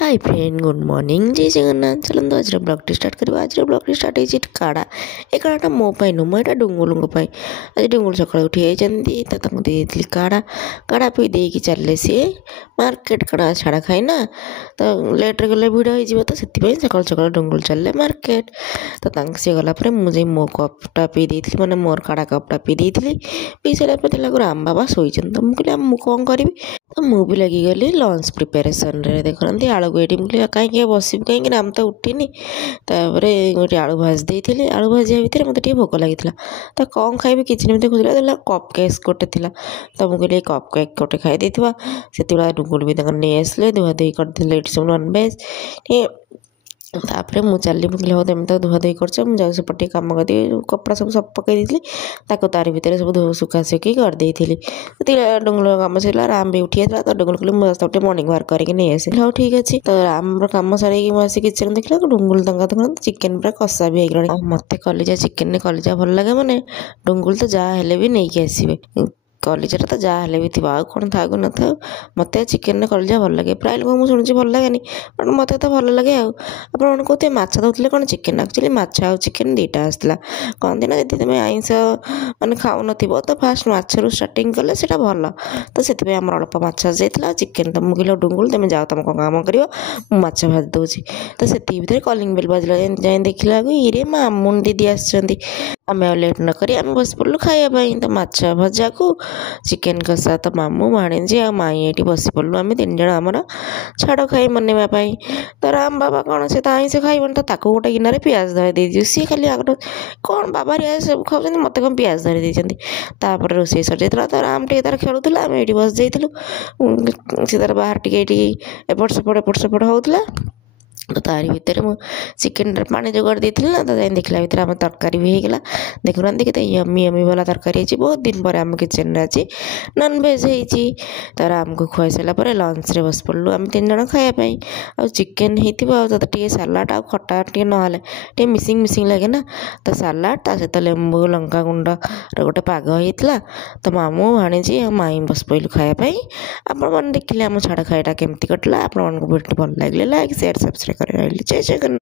Hi friend good morning जय जगन्नाथ चलते आज ब्लॉग स्टार्ट करवा आज ब्लॉग स्टार्ट होती काड़ा ए काड़ा मो पाई नु मैं डुंगुल आज डुंगुल सका उठी जाती काड़ा काड़ा पी दे चले सी मार्केट काड़ा छाड़ा खाई ना तो लेट्रे गले भिड़ हो तो सकाल सकाल डुंगुल चलले मार्केट तो सी गलापर मुझे मो कपटा पी दी मैंने मोर काड़ा कपटा पी दी पी सारे राम बाबा शोई तो मुझे कौन करी तो मुझे लगी गली लंच प्रिपेरेसन देखते आलू को ये कहीं बस कहीं आम तो उठिनी गोटे आलू भाजी देती आलू भाजा भितर मतलब भोक लगी तो कौन खाइबी किचन में खोजला कप केक्स गोटे थी तो मुझे कप केक गोटे खाई से डुंगुल भी नहीं आसले धुआ धुई करते सब नॉनभेज तापर मुझे चली मुझे हो तुम तो धुआ धुई कर सेपटे कम कर कपड़ा सब पकई तार भितर सब सुखा सुखी करदे डुंगुल कम सर राम भी उठी जाता तो डुंगुल कहली मुझे गोटे मर्णिंग वार्क करके नहीं आसे हाँ ठीक अच्छे तो राम कम सारे मुझे किचन देखला डुंगुल चिकेन पूरा कषा भी होगा मत कलिजा चिकेन कलिजा भल लगे मैंने डुंगुल तो जहाँ भी नहीं आसवे कलिजा तो जहाँ भी थी आउ कौन था न था मत चिकेन कलिजा भल लगे प्राय लोग मुझे शुणुची भल लगे बट मत तो भल लगे आप कहते माछ दौले कौन चिकेन एक्चुअली माछ आ चिकेन दुईटा आसला कहते ना जी तुम आइंस मैंने खाऊ न तो फास्ट माछरू स्टार्टिंग कले से भल तो से आम अल्प माछ आसाला चिकेन तो मुझे डुंगुल तुम जाओ तुम कौन काम कर माछ भाजी दूसरी तो से भितर कलिंग बेल बाजिला जाए देखला ये मामून दीदी आम लेट नक आम बस पड़ू खायापाई तो माछ भजा को चिकेन कषा तो मामू भाणीजी आ माई ये बस पड़ू आम तीन जन आमर छाड़ खाई मनवाई तो राम बाबा कौन से तो आईस खाइबन तो गोटे गिनारे पियाज धरी दे सी खाली आग कौन बाबा रिया सब खाऊँ मत कौन पियाज धरी देपर रोसे सर जाता तो राम टे तार खेलुला आम ये बस जाइलु सी तार बाहर टे एपट सेपट होता तो तारी भितर मु चिकेन पानी जोगाड़ देती ना तो जाए देखला भितर आम तरकारी भी होगा देखुना केते यमी यमी वाला तरकारी है बहुत दिन पर आम किचन अच्छी नॉनभेज होती तो आम को खुआई सारापर लंच रे बस पड़ू आम तीन जन खायापाई आ चिकेन होती सालाड आ खटा टे ना मिसिंग लगे ना तो सालाड ता सहित लेंबू लंका गुंड गोटे पाग होता तो मामू भाणीजी माई बस पड़ू खायापाई आपण देखिले आम छाड़ खाईटा केमती कटला आपण भिडियो भल लगे लाइक शेयर सब्सक्राइब कर जय जगन्नाथ।